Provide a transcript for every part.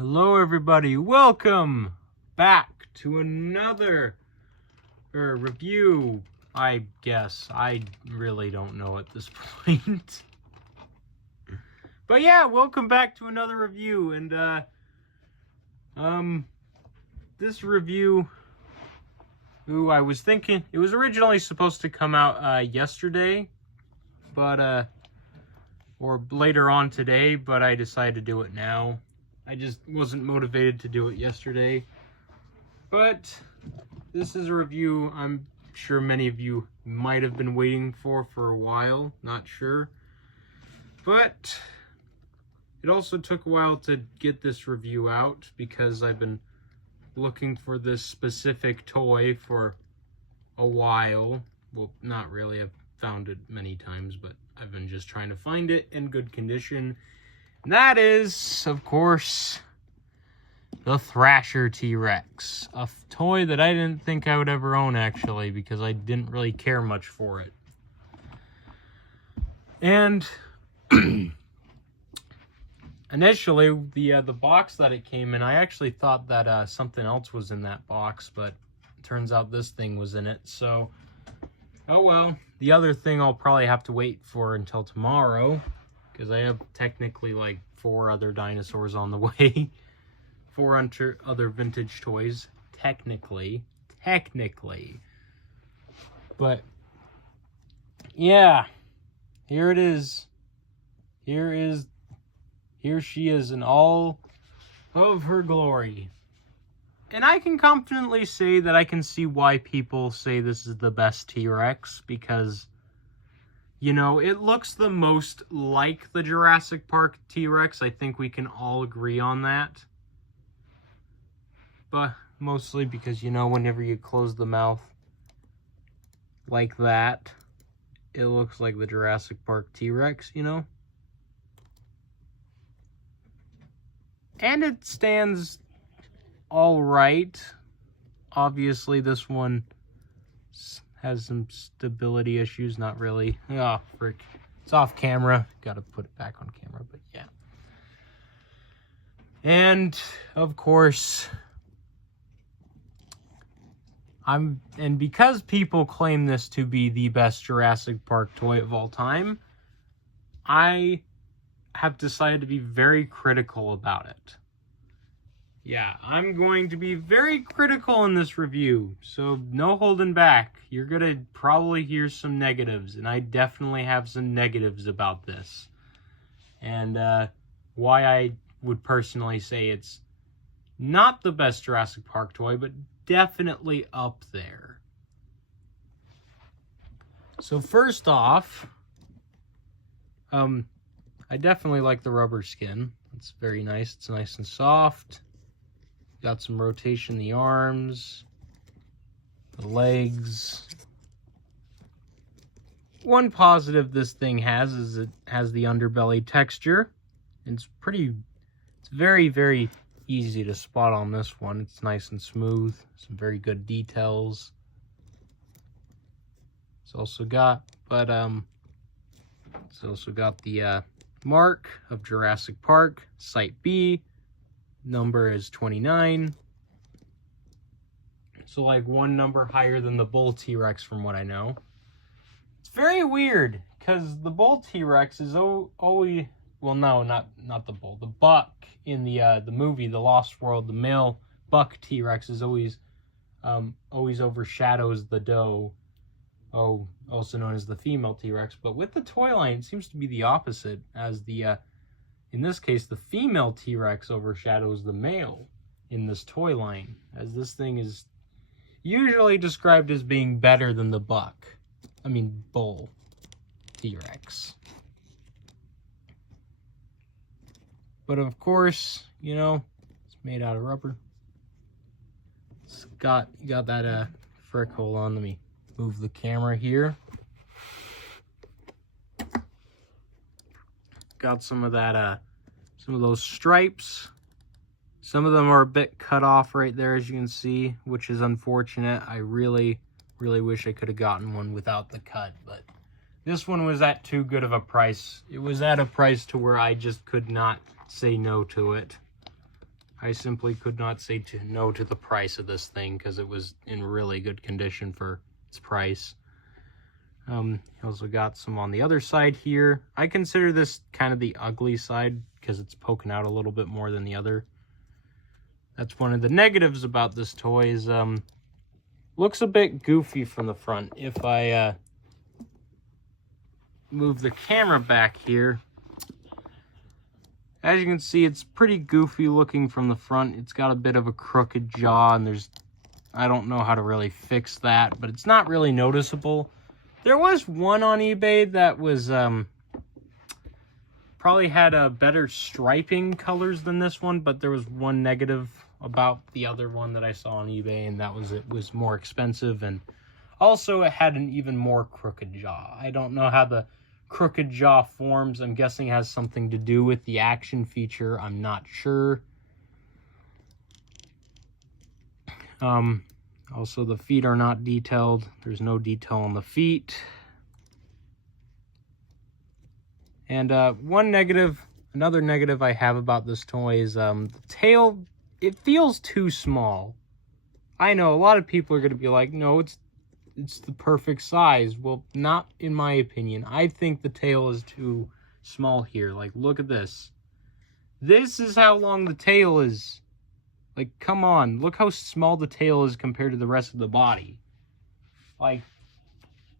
Hello everybody, welcome back to another review, I guess. I really don't know at this point. But yeah, welcome back to another review, and this review, I was thinking, it was originally supposed to come out yesterday, but or later on today, but I decided to do it now. I just wasn't motivated to do it yesterday. But this is a review I'm sure many of you might have been waiting for a while, not sure. But it also took a while to get this review out because I've been looking for this specific toy for a while. Well, not really, I've found it many times, but I've been just trying to find it in good condition. And that is, of course, the Thrasher T-Rex. A toy that I didn't think I would ever own, actually, because I didn't really care much for it. And initially, the box that it came in, I actually thought that something else was in that box, but it turns out this thing was in it. So, oh well. The other thing I'll probably have to wait for until tomorrow, because I have technically like 4 other dinosaurs on the way. 4 other vintage toys, technically. But yeah, here it is. Here she is in all of her glory. And I can confidently say that I can see why people say this is the best T-Rex, because, you know, it looks the most like the Jurassic Park T-Rex. I think we can all agree on that. But mostly because, you know, whenever you close the mouth like that, it looks like the Jurassic Park T-Rex, you know? And it stands all right. Obviously, this one has some stability issues. Not really. Oh, frick. It's off camera. Gotta put it back on camera, but yeah. And, of course, and because people claim this to be the best Jurassic Park toy of all time, I have decided to be very critical about it. Yeah, I'm going to be very critical in this review, so no holding back. You're going to probably hear some negatives, and I definitely have some negatives about this. And why I would personally say it's not the best Jurassic Park toy, but definitely up there. So first off, I definitely like the rubber skin. It's very nice. It's nice and soft. Got some rotation in the arms, the legs. One positive this thing has is it has the underbelly texture. It's very, very easy to spot on this one. It's nice and smooth. Some very good details. It's also got, the mark of Jurassic Park, Site B. Number is 29. So like 1 number higher than the Bull T-Rex from what I know. It's very weird because the Bull T-Rex is always, well, no, not the bull. The buck in the movie The Lost World, the male buck T-Rex is always overshadows the doe, also known as the female T-Rex. But with the toy line, it seems to be the opposite, as in this case, the female T-Rex overshadows the male in this toy line, as this thing is usually described as being better than the bull T-Rex. But of course, you know, it's made out of rubber. It's got, you got that frick. Hold on, let me move the camera here. Got some of that, some of those stripes. Some of them are a bit cut off right there, as you can see, which is unfortunate. I really wish I could have gotten one without the cut, but this one was at too good of a price. It was at a price to where I just could not say no to it. I simply could not say no to the price of this thing because it was in really good condition for its price. Also got some on the other side here. I consider this kind of the ugly side because it's poking out a little bit more than the other. That's one of the negatives about this toy is looks a bit goofy from the front. If I move the camera back here, as you can see, it's pretty goofy looking from the front. It's got a bit of a crooked jaw, and I don't know how to really fix that, but it's not really noticeable. There was one on eBay that was probably had better striping colors than this one, but there was one negative about the other one that I saw on eBay, and that was it was more expensive, and also it had an even more crooked jaw. I don't know how the crooked jaw forms. I'm guessing it has something to do with the action feature. I'm not sure. Also, the feet are not detailed. There's no detail on the feet. And another negative I have about this toy is the tail. It feels too small. I know a lot of people are going to be like, no, it's the perfect size. Well, not in my opinion. I think the tail is too small here. Like, look at this. This is how long the tail is. Like, come on. Look how small the tail is compared to the rest of the body. Like,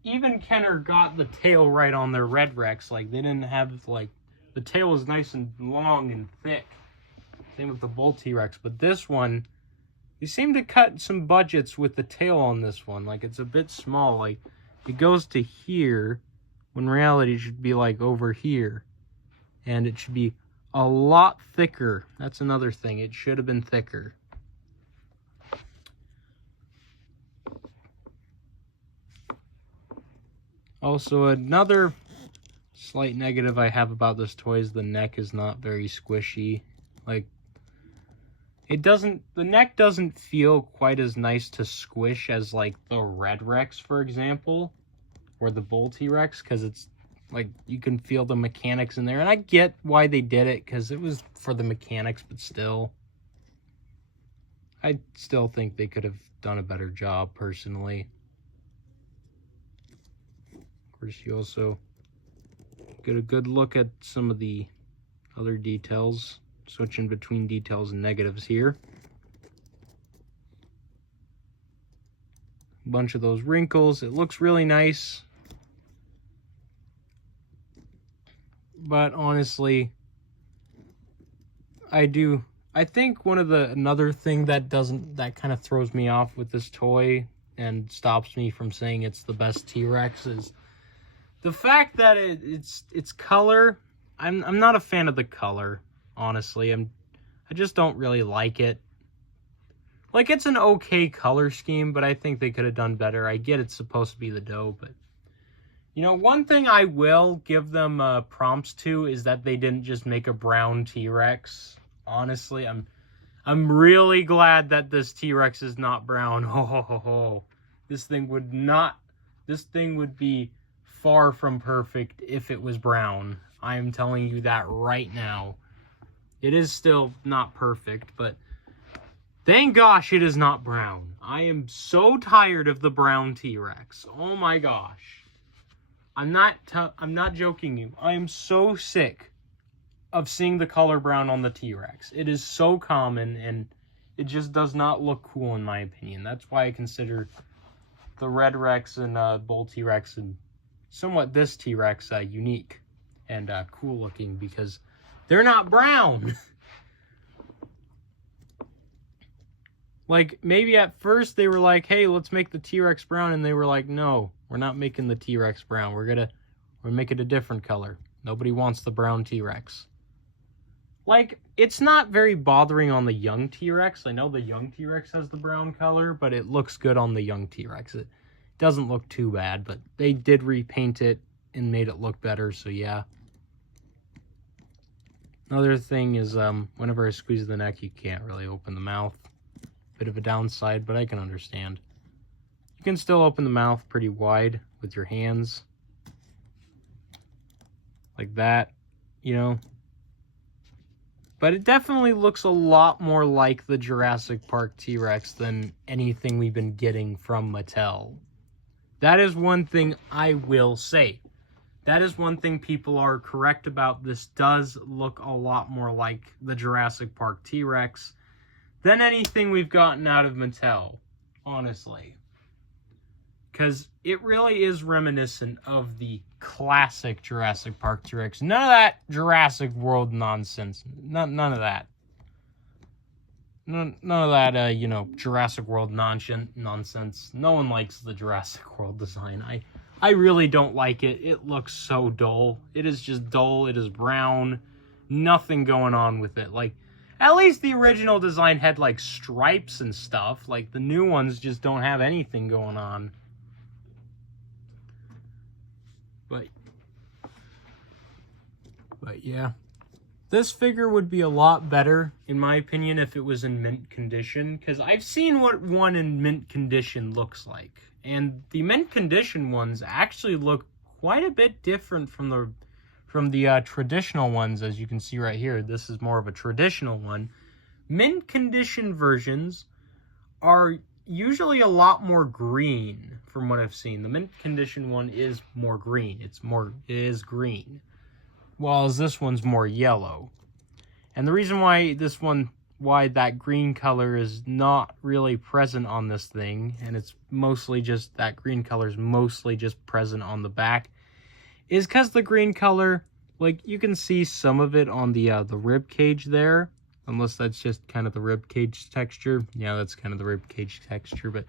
even Kenner got the tail right on their Red Rex. Like, they didn't have, like, the tail was nice and long and thick. Same with the Bull T-Rex. But this one, you seem to cut some budgets with the tail on this one. Like, it's a bit small. Like, it goes to here, when in reality it should be, like, over here. And it should be a lot thicker. That's another thing. It should have been thicker. Also, another slight negative I have about this toy is the neck is not very squishy. Like, the neck doesn't feel quite as nice to squish as, like, the Red Rex, for example, or the Bull T-Rex, because it's, like, you can feel the mechanics in there. And I get why they did it, because it was for the mechanics, but still. I still think they could have done a better job, personally. Of course, you also get a good look at some of the other details. Switching between details and negatives here. A bunch of those wrinkles. It looks really nice. But honestly, I think another thing that kind of throws me off with this toy and stops me from saying it's the best T-Rex is the fact that its color. I'm not a fan of the color. Honestly, I just don't really like it. Like, it's an okay color scheme, but I think they could have done better. I get it's supposed to be the doe, but you know, one thing I will give them prompts to is that they didn't just make a brown T-Rex. Honestly, I'm really glad that this T-Rex is not brown. Ho ho ho ho. This thing would be far from perfect if it was brown. I am telling you that right now. It is still not perfect, but thank gosh it is not brown. I am so tired of the brown T-Rex. Oh my gosh. I'm not joking you. I am so sick of seeing the color brown on the T-Rex. It is so common, and it just does not look cool in my opinion. That's why I consider the Red Rex and Bull T-Rex and somewhat this T-Rex unique and cool looking, because they're not brown. Like, maybe at first they were like, hey, let's make the T-Rex brown. And they were like, no, we're not making the T-Rex brown. We're make it a different color. Nobody wants the brown T-Rex. Like, it's not very bothering on the young T-Rex. I know the young T-Rex has the brown color, but it looks good on the young T-Rex. It doesn't look too bad, but they did repaint it and made it look better, so yeah. Another thing is, whenever I squeeze the neck, you can't really open the mouth. Bit of a downside, but I can understand. You can still open the mouth pretty wide with your hands. Like that, you know. But it definitely looks a lot more like the Jurassic Park T-Rex than anything we've been getting from Mattel. That is one thing I will say. That is one thing people are correct about. This does look a lot more like the Jurassic Park T-Rex than anything we've gotten out of Mattel, honestly. Because it really is reminiscent of the classic Jurassic Park T-Rex. None of that Jurassic World nonsense. None of that. None of that, Jurassic World nonsense. No one likes the Jurassic World design. I really don't like it. It looks so dull. It is just dull. It is brown. Nothing going on with it. Like, at least the original design had, like, stripes and stuff. Like, the new ones just don't have anything going on. But yeah. This figure would be a lot better, in my opinion, if it was in mint condition. Because I've seen what one in mint condition looks like. And the mint condition ones actually look quite a bit different from the traditional ones, as you can see right here. This is more of a traditional one. Mint condition versions are usually a lot more green, from what I've seen. The mint condition one is more green. It is green. While this one's more yellow. And the reason why why that green color is not really present on this thing, and it's mostly just, that green color is mostly just present on the back, is because the green color, like, you can see some of it on the rib cage there, unless that's just kind of the rib cage texture. Yeah, that's kind of the rib cage texture, but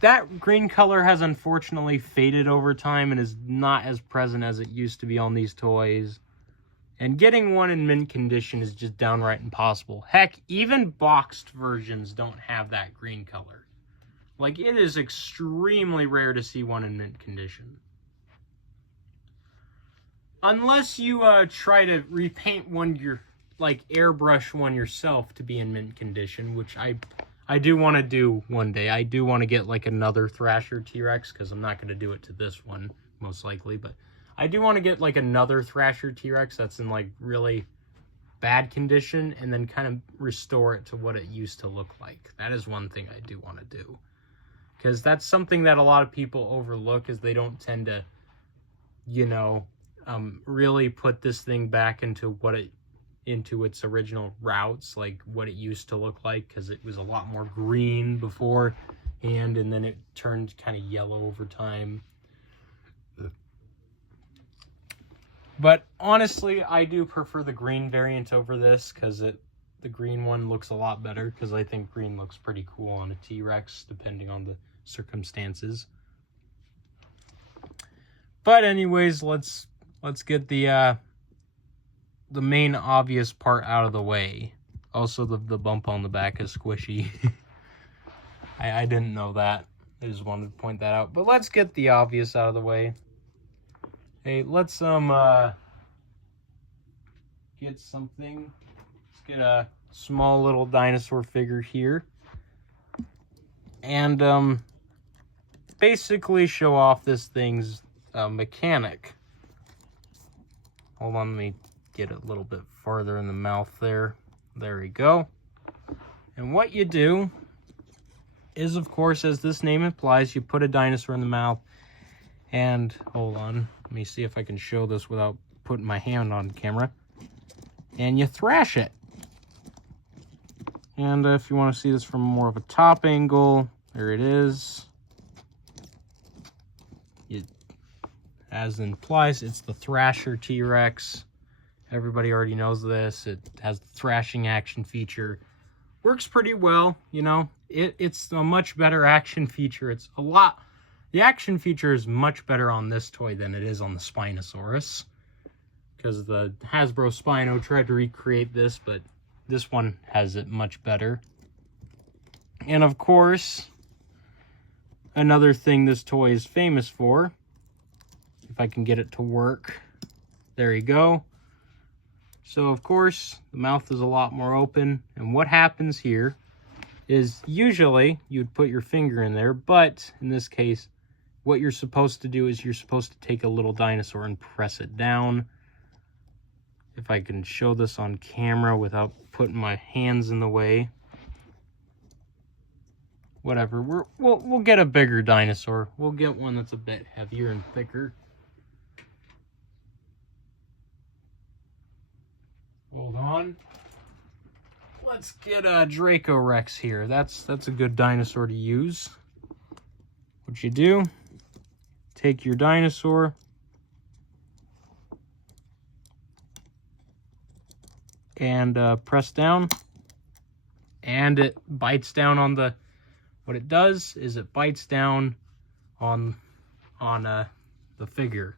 that green color has unfortunately faded over time and is not as present as it used to be on these toys. And getting one in mint condition is just downright impossible. Heck, even boxed versions don't have that green color. Like, it is extremely rare to see one in mint condition. Unless you try to repaint one, airbrush one yourself to be in mint condition, which I do want to do one day. I do want to get, like, another Thrasher T-Rex, because I'm not going to do it to this one, most likely, but I do want to get, like, another Thrasher T-Rex that's in, like, really bad condition, and then kind of restore it to what it used to look like. That is one thing I do want to do. Because that's something that a lot of people overlook, is they don't tend to, really put this thing back into its original routes, like what it used to look like, because it was a lot more green before, and then it turned kind of yellow over time. But honestly, I do prefer the green variant over this, because the green one looks a lot better, because I think green looks pretty cool on a T-Rex, depending on the circumstances. But anyways, let's get the main obvious part out of the way. Also, the bump on the back is squishy. I didn't know that. I just wanted to point that out. But let's get the obvious out of the way. Hey, let's get something. Let's get a small little dinosaur figure here. And basically show off this thing's mechanic. Hold on, let me get it a little bit farther in the mouth there. There we go. And what you do is, of course, as this name implies, you put a dinosaur in the mouth. And hold on, let me see if I can show this without putting my hand on camera. And you thrash it. And if you want to see this from more of a top angle, there it is. As it implies, it's the Thrasher T-Rex. Everybody already knows this. It has the thrashing action feature. Works pretty well, It's a much better action feature. The action feature is much better on this toy than it is on the Spinosaurus. Because the Hasbro Spino tried to recreate this, but this one has it much better. And of course, another thing this toy is famous for, if I can get it to work, there you go. So of course, the mouth is a lot more open, and what happens here is usually you'd put your finger in there, but in this case, what you're supposed to do is you're supposed to take a little dinosaur and press it down. if I can show this on camera without putting my hands in the way. Whatever, we'll get a bigger dinosaur. We'll get one that's a bit heavier and thicker. Hold on. Let's get a Draco Rex here. That's a good dinosaur to use. What you do, take your dinosaur and press down, and it bites down on the, what it does is it bites down on the figure.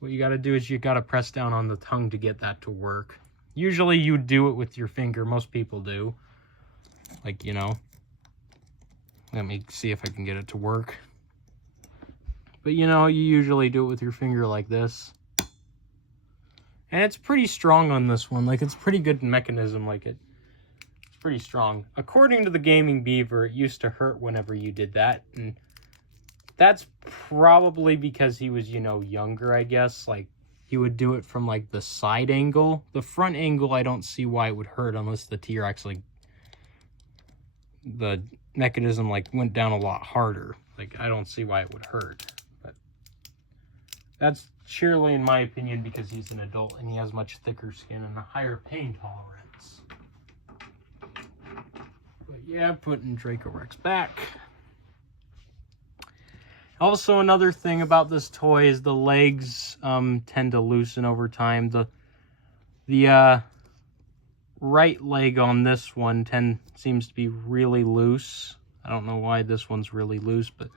What you got to do is you got to press down on the tongue to get that to work. Usually you do it with your finger. Most people do. Like, you know. Let me see if I can get it to work. But, you know, you usually do it with your finger like this. And it's pretty strong on this one. Like, it's pretty good mechanism. Like, it's pretty strong. According to the Gaming Beaver, it used to hurt whenever you did that. And that's probably because he was, you know, younger, I guess. Like, he would do it from, like, the side angle. The front angle, I don't see why it would hurt unless the T-Rex, like, the mechanism, like, went down a lot harder. Like, I don't see why it would hurt. But that's surely, in my opinion, because he's an adult and he has much thicker skin and a higher pain tolerance. But yeah, putting Draco Rex back. Also, another thing about this toy is the legs tend to loosen over time. The right leg on this one seems to be really loose. I don't know why this one's really loose, but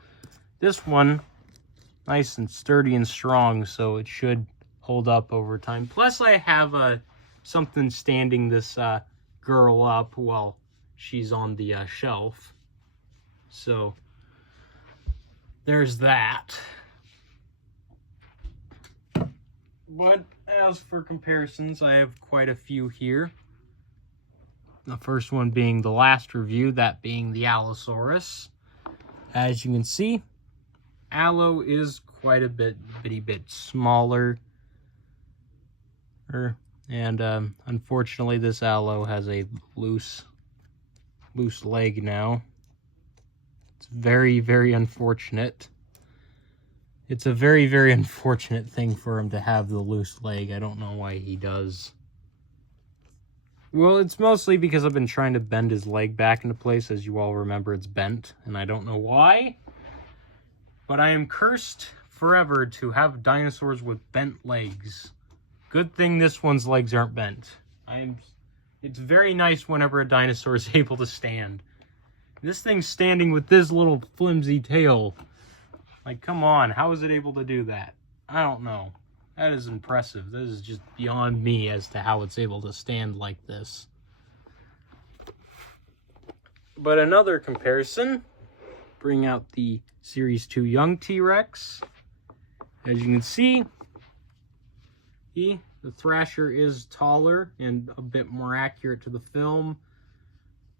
this one, nice and sturdy and strong, so it should hold up over time. Plus, I have something standing this girl up while she's on the shelf. So there's that. But as for comparisons, I have quite a few here. The first one being the last review, that being the Allosaurus. As you can see, Allo is quite a bitty bit smaller. And unfortunately, this Allo has a loose leg now. It's very, very unfortunate. It's a very, very unfortunate thing for him to have the loose leg. I don't know why he does. Well, it's mostly because I've been trying to bend his leg back into place. As you all remember, it's bent, and I don't know why. But I am cursed forever to have dinosaurs with bent legs. Good thing this one's legs aren't bent. It's very nice whenever a dinosaur is able to stand. This thing's standing with this little flimsy tail. Like, come on, how is it able to do that? I don't know. That is impressive. This is just beyond me as to how it's able to stand like this. But another comparison, bring out the Series 2 Young T-Rex. As you can see, the Thrasher is taller and a bit more accurate to the film.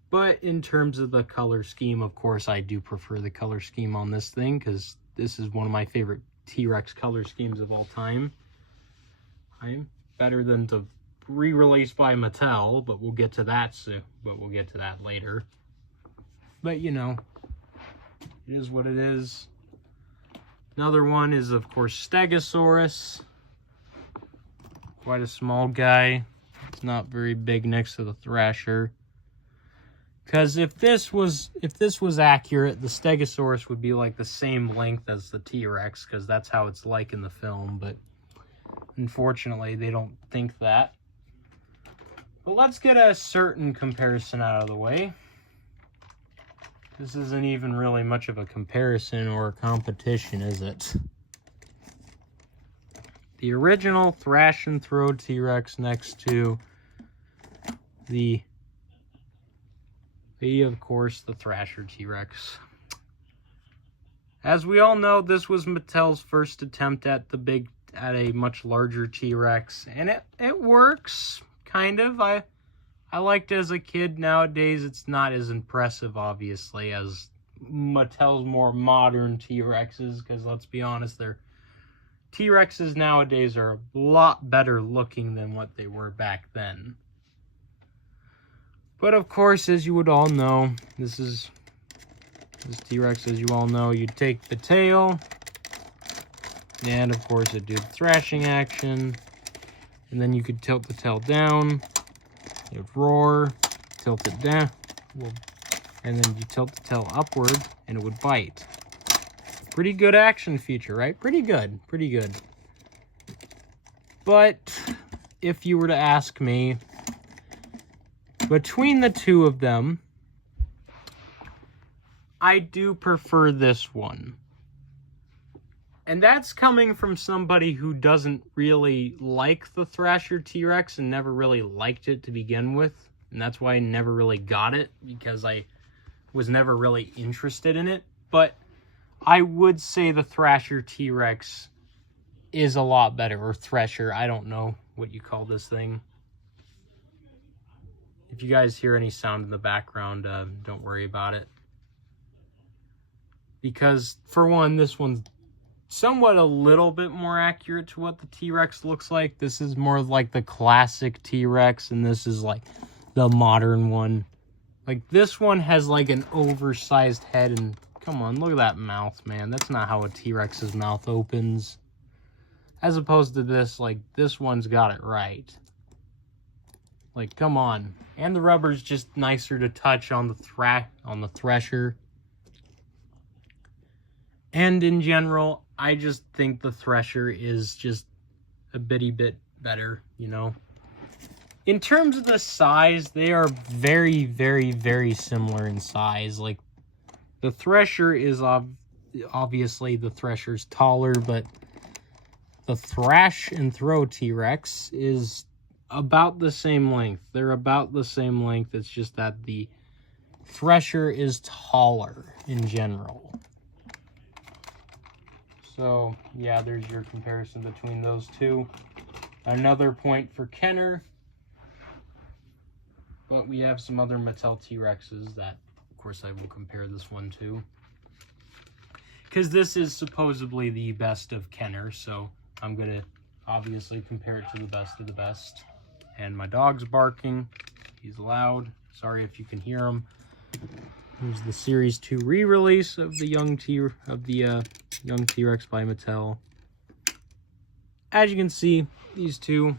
But in terms of the color scheme, of course, I do prefer the color scheme on this thing, because this is one of my favorite T-Rex color schemes of all time. I'm better than the re-release by Mattel, but we'll get to that soon. But we'll get to that later. But, you know, it is what it is. Another one is, of course, Stegosaurus. Quite a small guy. It's not very big next to the Thrasher. Because if this was accurate, the Stegosaurus would be like the same length as the T-Rex, because that's how it's like in the film, but unfortunately they don't think that. But let's get a certain comparison out of the way. This isn't even really much of a comparison or a competition, is it? The original Thrash and Throw T-Rex next to of course, the Thrasher T-Rex. As we all know, this was Mattel's first attempt at a much larger T-Rex, and it works, kind of. I liked it as a kid. Nowadays, it's not as impressive, obviously, as Mattel's more modern T-Rexes, because let's be honest, their T-Rexes nowadays are a lot better looking than what they were back then. But of course, as you would all know, this T-Rex, as you all know, you take the tail, and of course it do the thrashing action, and then you could tilt the tail down, it would roar, tilt it down, and then you tilt the tail upward, and it would bite. Pretty good action feature, right? Pretty good, pretty good. But if you were to ask me, between the two of them, I do prefer this one. And that's coming from somebody who doesn't really like the Thrasher T-Rex and never really liked it to begin with. And that's why I never really got it, because I was never really interested in it. But I would say the Thrasher T-Rex is a lot better, or Thresher, I don't know what you call this thing. If you guys hear any sound in the background, don't worry about it. Because, for one, this one's somewhat a little bit more accurate to what the T-Rex looks like. This is more like the classic T-Rex, and this is like the modern one. Like, this one has like an oversized head, and come on, look at that mouth, man. That's not how a T-Rex's mouth opens. As opposed to this, like, this one's got it right. Like, come on. And the rubber's just nicer to touch on the Thresher. And in general, I just think the Thresher is just a bitty bit better, you know. In terms of the size, they are very, very, very similar in size. Like, the Thresher is obviously the Thresher's taller, but the Thrash and Throw T-Rex is about the same length. They're about the same length. It's just that the Thresher is taller in general. So, yeah, there's your comparison between those two. Another point for Kenner. But we have some other Mattel T-Rexes that, of course, I will compare this one to. Because this is supposedly the best of Kenner, so I'm going to obviously compare it to the best of the best. And my dog's barking. He's loud. Sorry if you can hear him. Here's the Series 2 re-release of the Young T-Rex by Mattel. As you can see, these two,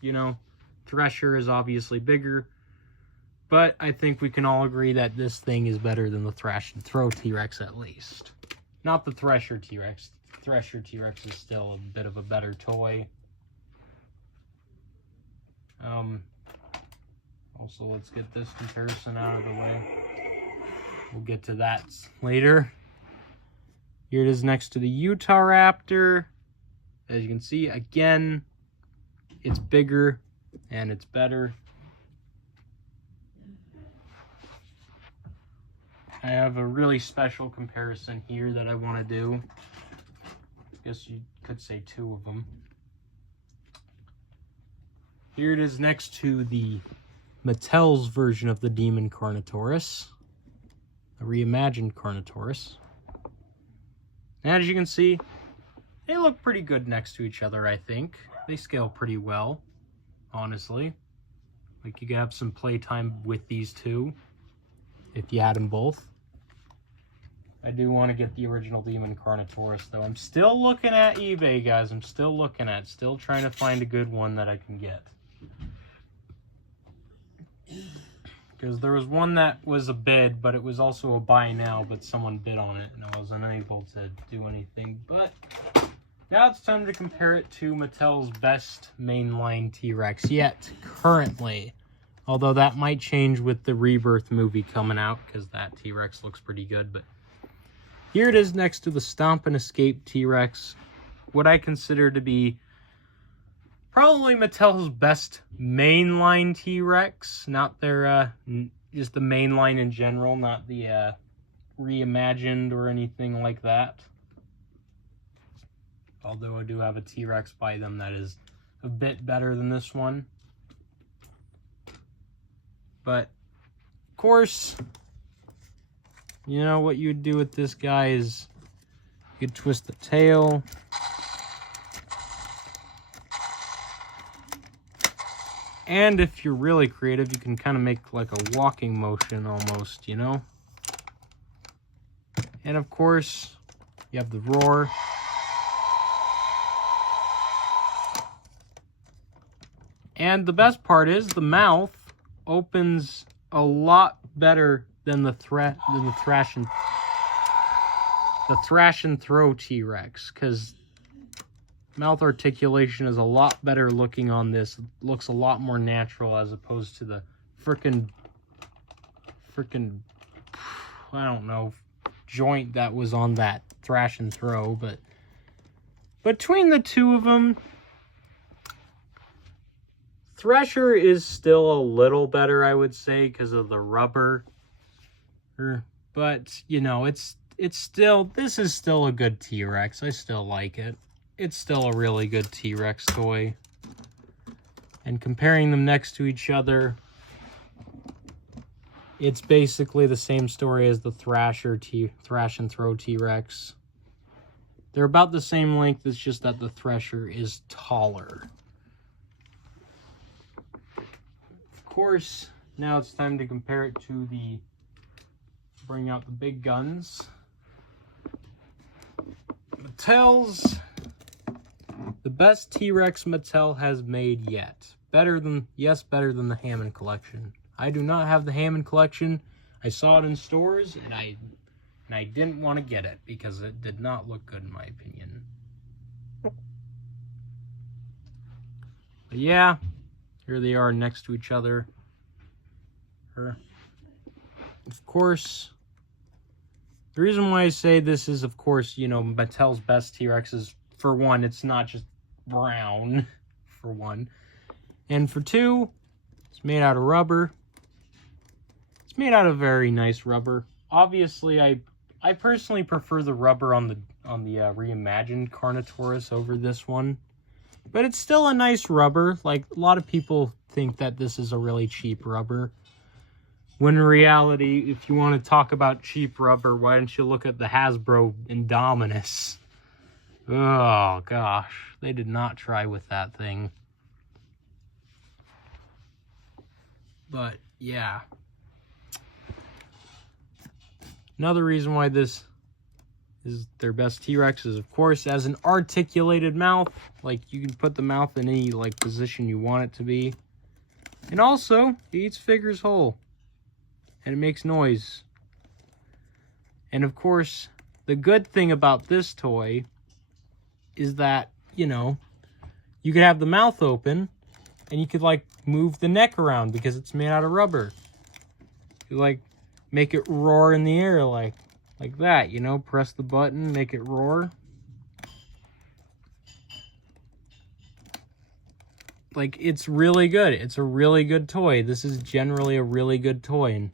you know, Thresher is obviously bigger, but I think we can all agree that this thing is better than the Thrash and Throw T-Rex at least. Not the Thresher T-Rex. Thresher T-Rex is still a bit of a better toy. Also, let's get this comparison out of the way. We'll get to that later. Here it is next to the Utah Raptor. As you can see, again, it's bigger and it's better. I have a really special comparison here that I want to do. I guess you could say two of them. Here it is next to the Mattel's version of the Demon Carnotaurus. A reimagined Carnotaurus. And as you can see, they look pretty good next to each other, I think. They scale pretty well, honestly. Like, you could have some playtime with these two, if you had them both. I do want to get the original Demon Carnotaurus, though. I'm still looking at eBay, guys. I'm still trying to find a good one that I can get. Because there was one that was a bid, but it was also a buy now, but someone bid on it, and I was unable to do anything. But now it's time to compare it to Mattel's best mainline T-Rex yet, currently. Although that might change with the Rebirth movie coming out, because that T-Rex looks pretty good. But here it is next to the Stomp and Escape T-Rex. What I consider to be probably Mattel's best mainline T-Rex, not their, just the mainline in general, not the reimagined or anything like that. Although I do have a T-Rex by them that is a bit better than this one. But, of course, you know what you would do with this guy is you could twist the tail, And if you're really creative, you can kind of make like a walking motion almost, you know? And of course, you have the roar. And the best part is the mouth opens a lot better than the thrash and throw T-Rex, because mouth articulation is a lot better looking on this. It looks a lot more natural as opposed to the frickin' I don't know, joint that was on that thrash and throw. But between the two of them, Thrasher is still a little better, I would say, because of the rubber. But, you know, this is still a good T-Rex. I still like it. It's still a really good T-Rex toy. And comparing them next to each other, it's basically the same story as the thrash and throw T-Rex. They're about the same length, it's just that the Thrasher is taller. Of course, now it's time to compare it to bring out the big guns. Mattel's the best T-Rex Mattel has made yet. Better than the Hammond collection. I do not have the Hammond collection. I saw it in stores, and I didn't want to get it because it did not look good in my opinion. But yeah, here they are next to each other. Of course, the reason why I say this is, of course, you know, Mattel's best T-Rex is, for one, it's not just brown, for one. And for two, it's made out of rubber. It's made out of very nice rubber. Obviously, I personally prefer the rubber on the reimagined Carnotaurus over this one. But it's still a nice rubber. Like, a lot of people think that this is a really cheap rubber. When in reality, if you want to talk about cheap rubber, why don't you look at the Hasbro Indominus? Oh, gosh. They did not try with that thing. But, yeah. Another reason why this is their best T-Rex is, of course, as an articulated mouth. Like, you can put the mouth in any, like, position you want it to be. And also, it eats figures whole. And it makes noise. And, of course, the good thing about this toy is that, you know, you could have the mouth open and you could, like, move the neck around because it's made out of rubber. You, like, make it roar in the air like that, you know, press the button, make it roar. Like, it's really good. It's a really good toy. This is generally a really good toy.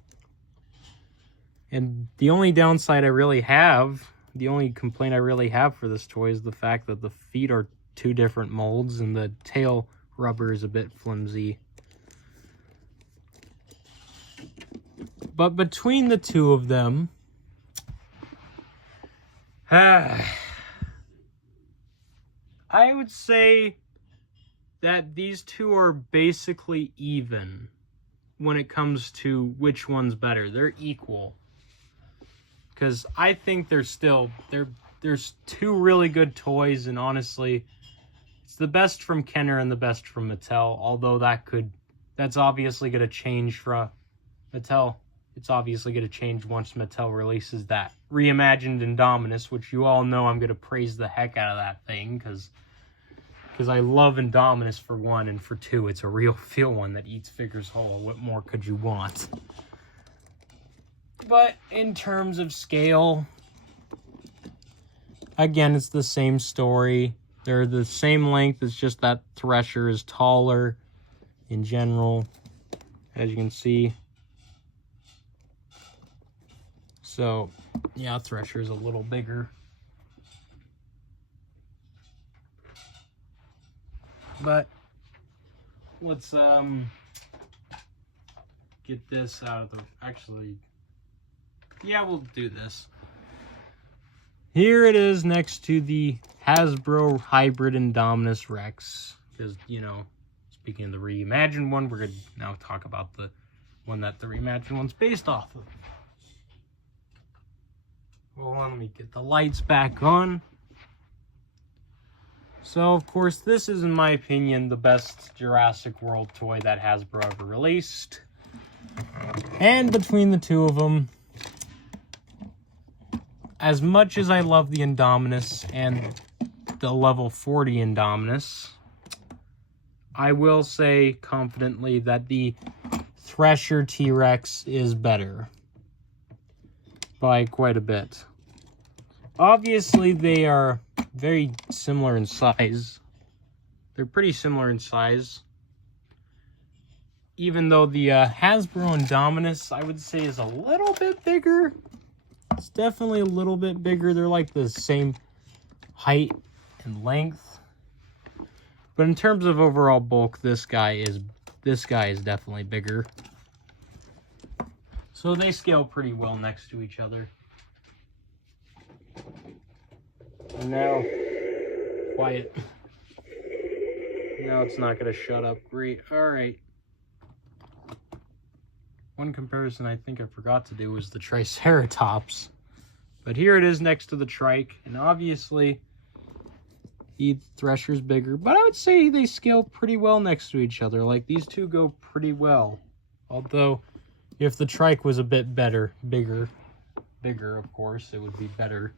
And the only downside I really have, the only complaint I really have for this toy is the fact that the feet are two different molds and the tail rubber is a bit flimsy. But between the two of them, I would say that these two are basically even when it comes to which one's better. They're equal. Because I think there's two really good toys, and honestly, it's the best from Kenner and the best from Mattel, although that's obviously going to change from Mattel. It's obviously going to change once Mattel releases that reimagined Indominus, which you all know I'm going to praise the heck out of that thing, because I love Indominus for one, and for two, it's a real feel one that eats figures whole. What more could you want? But in terms of scale, again, it's the same story. They're the same length, it's just that Thrasher is taller in general, as you can see. So, yeah, Thrasher is a little bigger. But let's get this out of the... Actually, yeah, we'll do this. Here it is next to the Hasbro Hybrid Indominus Rex. Because, you know, it's speaking of the reimagined one, we're going to now talk about the one that the reimagined one's based off of. Hold on, let me get the lights back on. So, of course, this is, in my opinion, the best Jurassic World toy that Hasbro ever released. And between the two of them, as much as I love the Indominus and the level 40 Indominus, I will say confidently that the Thrasher T-Rex is better by quite a bit. Obviously, they are very similar in size. They're pretty similar in size. Even though the Hasbro Indominus, I would say, is a little bit bigger. It's definitely a little bit bigger. They're like the same height and length. But in terms of overall bulk, this guy is definitely bigger. So they scale pretty well next to each other. And now, quiet. Now it's not going to shut up. Great. All right. One comparison I think I forgot to do was the Triceratops. But here it is next to the Trike. And obviously, the Thrasher's bigger. But I would say they scale pretty well next to each other. Like, these two go pretty well. Although, if the Trike was a bit bigger, of course, it would be better.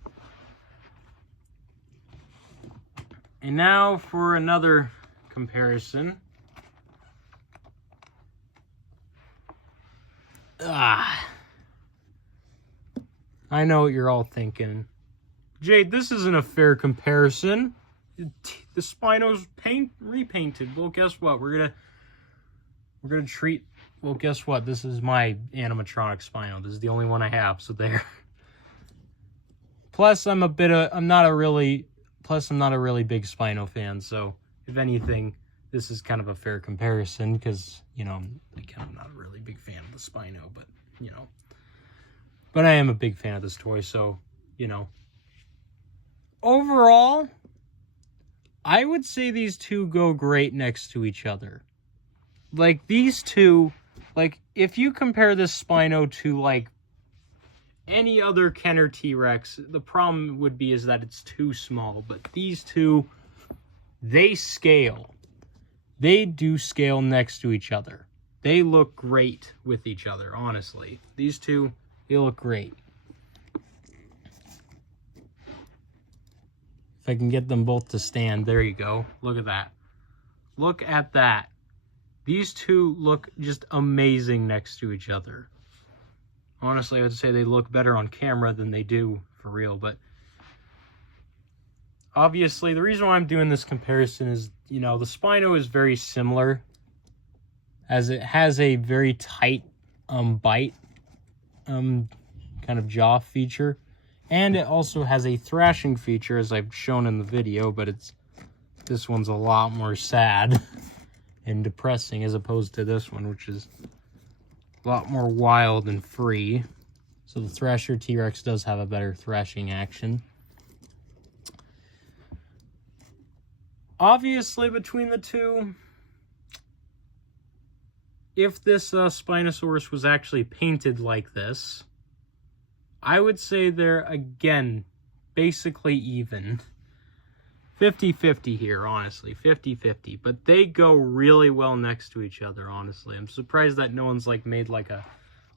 And now for another comparison. I know what you're all thinking. Jade, this isn't a fair comparison. The Spino's repainted. Well, guess what? We're gonna treat. Well, guess what? This is my animatronic Spino. This is the only one I have. So there. Plus, I'm not a really big Spino fan. So if anything, this is kind of a fair comparison because, you know, again, I'm not a really big fan of the Spino, but, you know. But I am a big fan of this toy, so, you know. Overall, I would say these two go great next to each other. Like, these two, like, if you compare this Spino to, like, any other Kenner T-Rex, the problem would be is that it's too small. But these two, they scale. They do scale next to each other. They look great with each other, honestly. These two, they look great. If I can get them both to stand, there you go. Look at that. Look at that. These two look just amazing next to each other. Honestly, I would say they look better on camera than they do for real, but obviously, the reason why I'm doing this comparison is, you know, the Spino is very similar, as it has a very tight bite kind of jaw feature, and it also has a thrashing feature, as I've shown in the video, but this one's a lot more sad and depressing as opposed to this one, which is a lot more wild and free. So the Thrasher T-Rex does have a better thrashing action. Obviously, between the two, if this Spinosaurus was actually painted like this, I would say they're, again, basically even. 50-50 here, honestly. 50-50. But they go really well next to each other, honestly. I'm surprised that no one's, like, made, like, a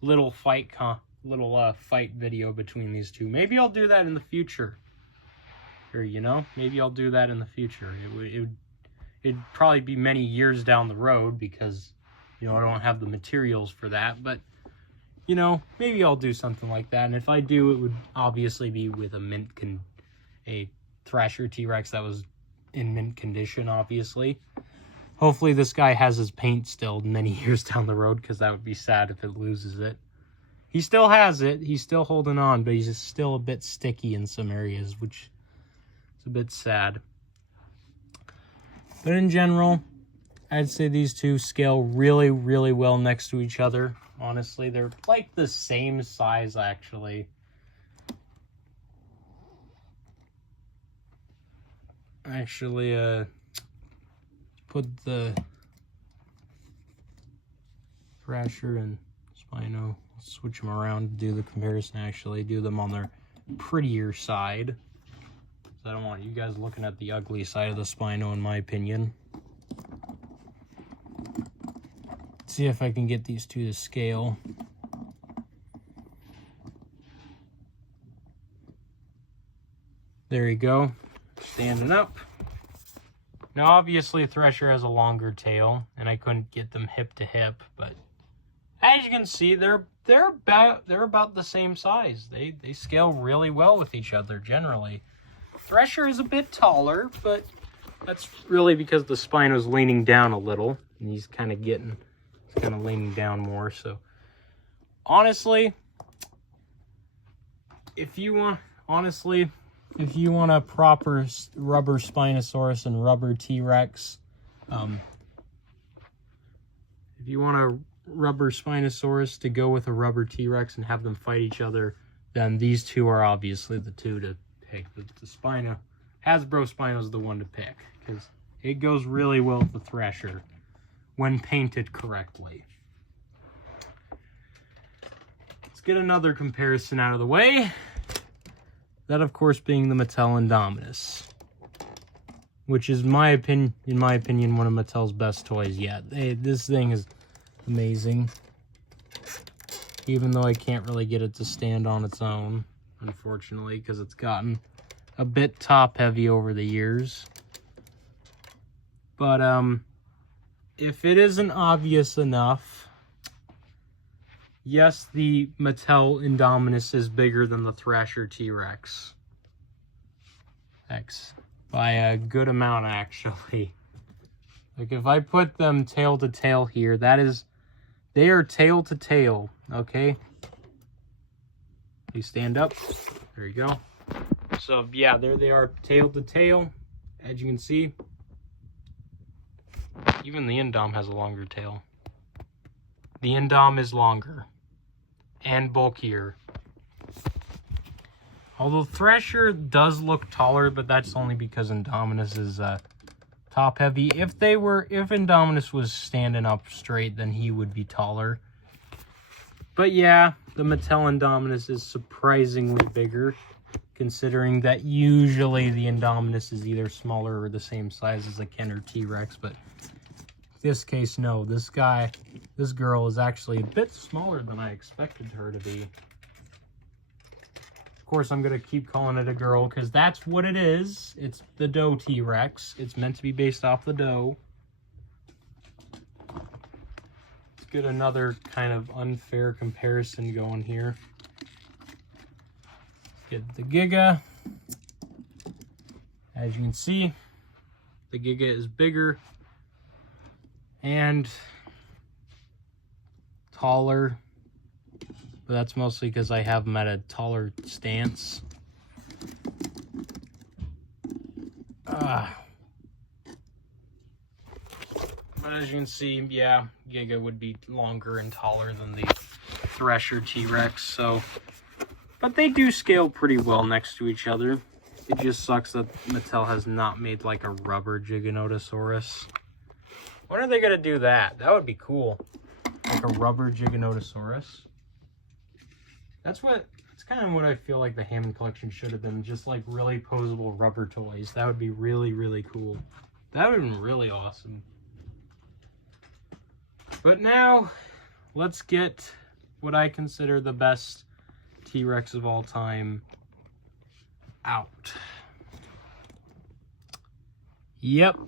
little fight video between these two. Maybe I'll do that in the future. Or, you know, maybe I'll do that in the future. It'd probably be many years down the road because, you know, I don't have the materials for that. But, you know, maybe I'll do something like that. And if I do, it would obviously be with a Thrasher T-Rex that was in mint condition, obviously. Hopefully this guy has his paint still many years down the road, because that would be sad if it loses it. He still has it. He's still holding on, but he's just still a bit sticky in some areas, which is a bit sad. But in general, I'd say these two scale really, really well next to each other. Honestly, they're like the same size, actually. Put the Thrasher and Spino. Switch them around to do the comparison, actually. Do them on their prettier side. I don't want you guys looking at the ugly side of the Spino, in my opinion. Let's see if I can get these two to scale. There you go. Standing up. Now, obviously, Thrasher has a longer tail, and I couldn't get them hip to hip, but as you can see, they're about the same size. They scale really well with each other generally. Thrasher is a bit taller, but that's really because the spine was leaning down a little, and he's kind of leaning down more. So honestly, if you want a proper rubber Spinosaurus and rubber T-Rex, if you want a rubber Spinosaurus to go with a rubber T-Rex and have them fight each other, then these two are obviously the two to pick. The Spino, Hasbro Spino is the one to pick because it goes really well with the Thrasher when painted correctly. Let's get another comparison out of the way. That, of course, being the Mattel Indominus, which is in my opinion, one of Mattel's best toys yet. This thing is amazing, even though I can't really get it to stand on its own, unfortunately, because it's gotten a bit top heavy over the years. But if it isn't obvious enough, yes, the Mattel Indominus is bigger than the Thrasher T-Rex. By a good amount, actually. Like, if I put them tail to tail here, they are tail to tail, okay? You stand up. There you go. So, yeah, there they are, tail to tail. As you can see, even the Indom has a longer tail. The Indom is longer and bulkier. Although Thrasher does look taller, but that's only because Indominus is top heavy. If Indominus was standing up straight, then he would be taller. But yeah, the Mattel Indominus is surprisingly bigger, considering that usually the Indominus is either smaller or the same size as a Kenner T-Rex, but in this case, no. This girl is actually a bit smaller than I expected her to be. Of course, I'm going to keep calling it a girl because that's what it is. It's the doe T-Rex. It's meant to be based off the doe. Let's get another kind of unfair comparison going here. Get the Giga. As you can see, the Giga is bigger and taller, but that's mostly because I have them at a taller stance. But as you can see, yeah, Giga would be longer and taller than the Thrasher T-Rex, so, but they do scale pretty well next to each other. It just sucks that Mattel has not made like a rubber Giganotosaurus. When are they gonna do that? That would be cool. Like a rubber Giganotosaurus. That's kind of what I feel like the Hammond collection should have been. Just like really posable rubber toys. That would be really, really cool. That would have been really awesome. But now, let's get what I consider the best T-Rex of all time out. Yep.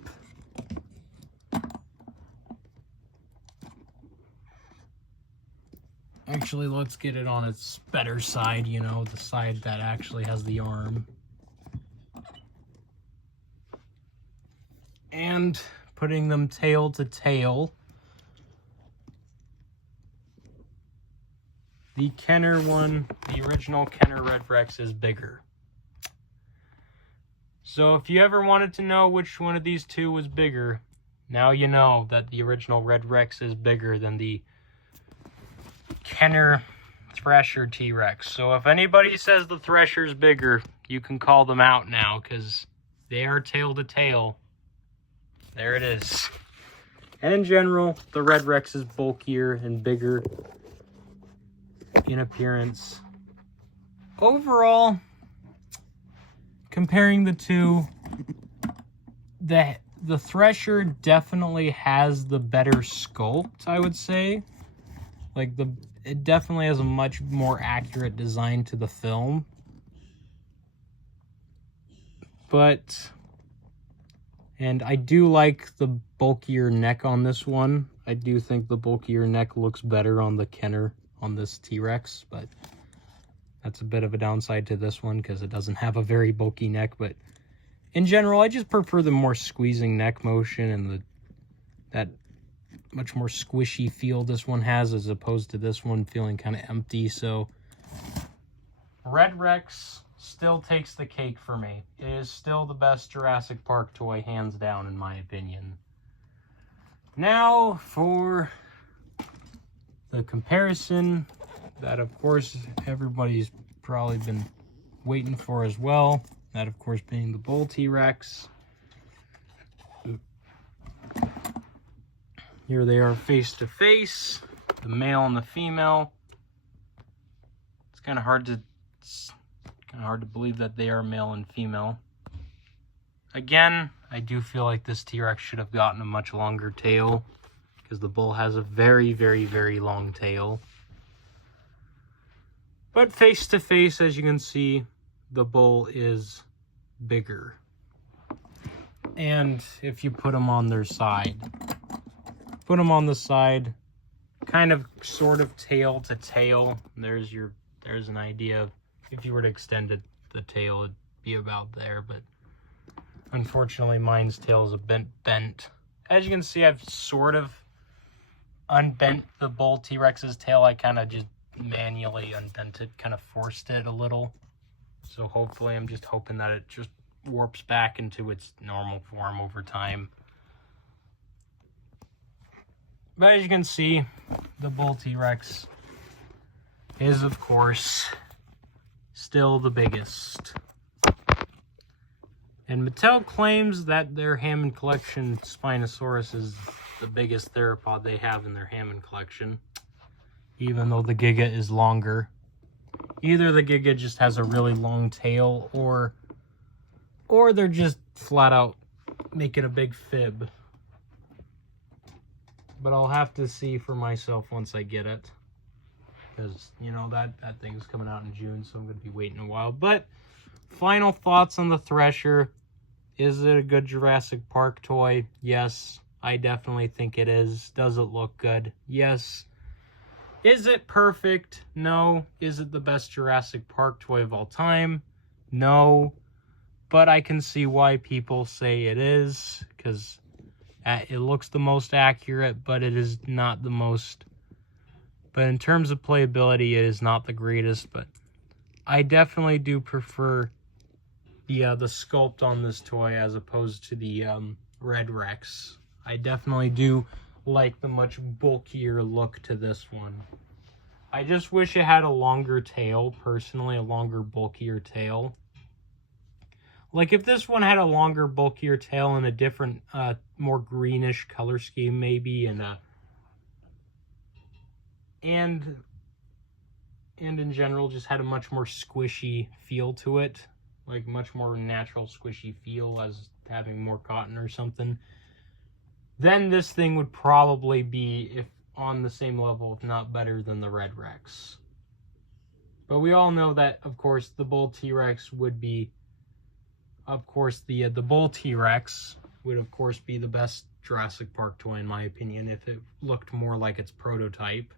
Actually, let's get it on its better side, you know, the side that actually has the arm. And putting them tail to tail. The Kenner one, the original Kenner Red Rex, is bigger. So if you ever wanted to know which one of these two was bigger, now you know that the original Red Rex is bigger than the Kenner Thrasher T-Rex. So if anybody says the Thrasher's bigger, you can call them out now, because they are tail to tail. There it is. And in general, the Red Rex is bulkier and bigger in appearance. Overall, comparing the two, the Thrasher definitely has the better sculpt, I would say. Like, it definitely has a much more accurate design to the film. And I do like the bulkier neck on this one. I do think the bulkier neck looks better on the Kenner, on this T-Rex, but that's a bit of a downside to this one because it doesn't have a very bulky neck. But in general, I just prefer the more squeezing neck motion and that much more squishy feel this one has, as opposed to this one feeling kind of empty. So Red Rex still takes the cake for me. It is still the best Jurassic Park toy, hands down, in my opinion. Now for the comparison that, of course, everybody's probably been waiting for as well. That, of course, being the bull T-Rex. Here they are face to face, the male and the female. It's kind of hard to believe that they are male and female. Again, I do feel like this T-Rex should have gotten a much longer tail because the bull has a very, very, very long tail. But face to face, as you can see, the bull is bigger. And if you put them on their side, put them on the side, kind of sort of tail to tail, there's an idea of, if you were to extend it, the tail would be about there, but unfortunately mine's tail is a bit bent. As you can see, I've sort of unbent the bull T-Rex's tail. I kind of just manually unbent it, kind of forced it a little. So hopefully, I'm just hoping that it just warps back into its normal form over time. But as you can see, the bull T-Rex is, of course, still the biggest. And Mattel claims that their Hammond collection Spinosaurus is the biggest theropod they have in their Hammond collection, even though the Giga is longer. Either the Giga just has a really long tail, or they're just flat out making a big fib. But I'll have to see for myself once I get it, because, you know, that thing's coming out in June, so I'm going to be waiting a while. But final thoughts on the Thrasher. Is it a good Jurassic Park toy? Yes, I definitely think it is. Does it look good? Yes. Is it perfect? No. Is it the best Jurassic Park toy of all time? No. But I can see why people say it is, because it looks the most accurate, but it is not the most. But in terms of playability, it is not the greatest. But I definitely do prefer the sculpt on this toy as opposed to the Red Rex. I definitely do like the much bulkier look to this one. I just wish it had a longer tail, personally, a longer, bulkier tail. Like, if this one had a longer, bulkier tail and a different, more greenish color scheme, maybe, and in general just had a much more squishy feel to it, like much more natural squishy feel as having more cotton or something, then this thing would probably be, if on the same level, if not better than the Red Rex. But we all know that, of course, the bull T-Rex would be, of course, the bull T-Rex would, of course, be the best Jurassic Park toy, in my opinion, if it looked more like its prototype,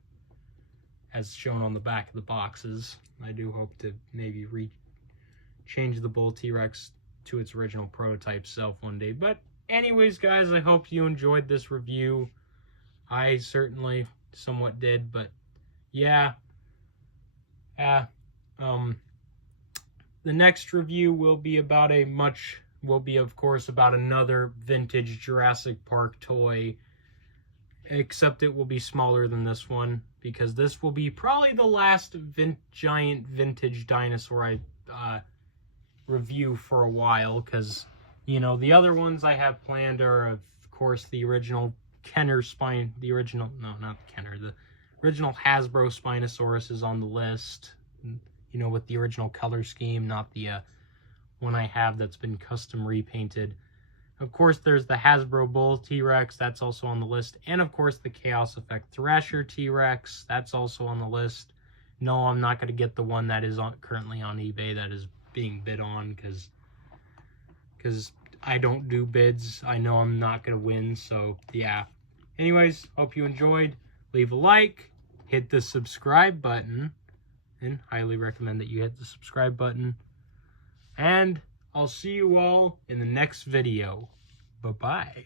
as shown on the back of the boxes. I do hope to maybe change the bull T-Rex to its original prototype self one day. But anyways, guys, I hope you enjoyed this review. I certainly somewhat did, but yeah. The next review will be about of course, about another vintage Jurassic Park toy, except it will be smaller than this one, because this will be probably the last giant vintage dinosaur I review for a while, because, you know, the other ones I have planned are, of course, the original Kenner spine, the original, no, not Kenner, the original Hasbro Spinosaurus is on the list. You know, with the original color scheme, not the one I have that's been custom repainted. Of course, there's the Hasbro Bull T-Rex, that's also on the list. And of course, the Chaos Effect Thrasher T-Rex, that's also on the list. No, I'm not going to get the one that is currently on eBay that is being bid on, because I don't do bids. I know I'm not going to win, so yeah. Anyways, hope you enjoyed. Leave a like, hit the subscribe button, and highly recommend that you hit the subscribe button. And I'll see you all in the next video. Bye-bye.